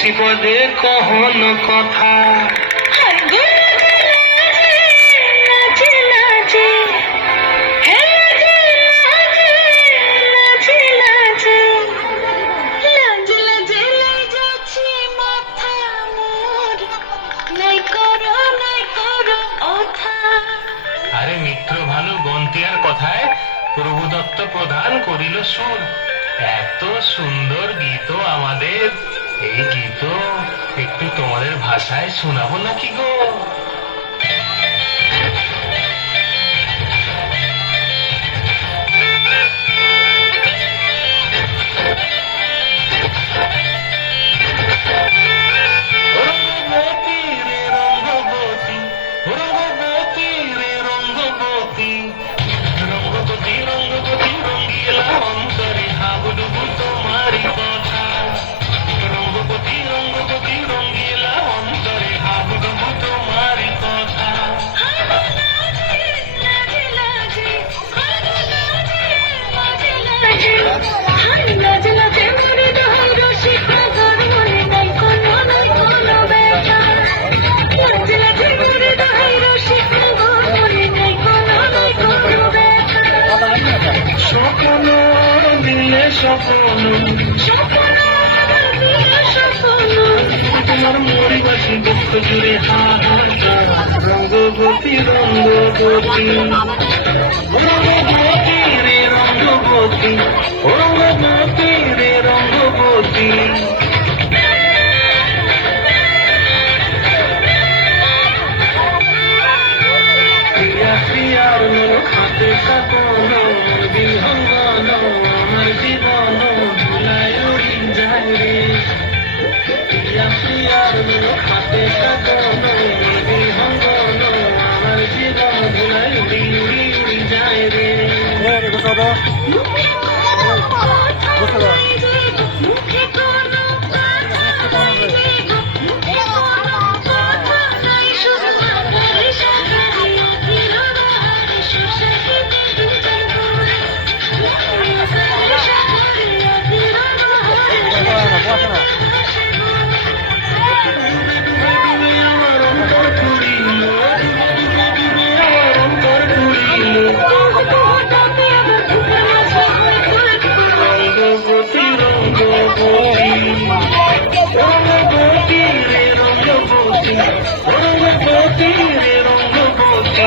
হাসি পদে কহন কথা। আরে মিত্র ভানু গন্তিয়ার কথায় প্রভুদত্ত প্রধান করিল সুর। এত সুন্দর গীত আমাদের, এই গীত একটু তোমাদের ভাষায় শোনাবো নাকি গো? তোমার মরিবাসী দুঃখ জুড়ে রঙ্গবতী রঙ্গবতী রঙ্গবতী রে রঙ্গবতী রঙ্গবতী রে রঙ্গবতী। প্রিয়া প্রিয়ার মন খাতে কাপন বিহঙ্গন আমার জীবন ভুলায় উড়ি যায় রে। প্রিয়া প্রিয়ার মন খাতে কাপন বিহঙ্গন আমার জীবন ভুলায় উড়ি উড়ি উড়ি যায় রে। রঙ্গবতী রে রঙ্গবতী।